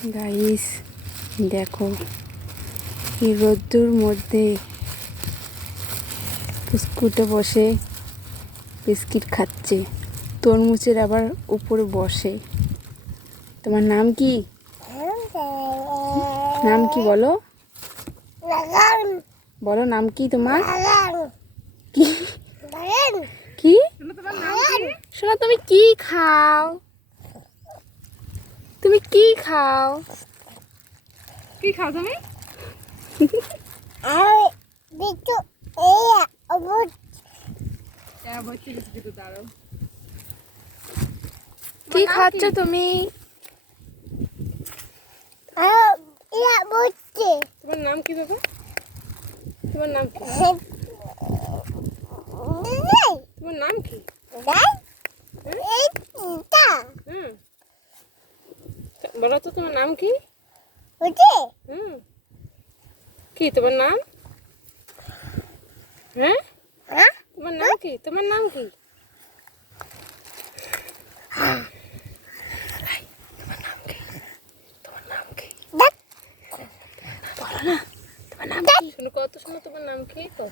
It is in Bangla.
গাইস দেখো এই রোদ্দুর মধ্যে বিস্কুটে বসে বিস্কিট খাচ্ছে, তরমুজের আবার উপরে বসে। তোমার নাম কি? নাম কি বলো? বলো নাম কি তোমার? কি কি শোনো, তুমি কি খাও? তুমি কি খাও? কি খাও তুমি? কি খাচ্ছ তুমি? তোমার নাম কি বাবা? তোমার নাম কি? তোমার নাম কি? বলো তো তোমার নাম কি? কি তোমার নাম? হ্যাঁ, তোমার নাম কি? তোমার নাম কি? তোমার নাম কি? তোমার নাম কি? বলো না, তোমার নাম কি? শোনো, কত শোনো, তোমার নাম কি? কো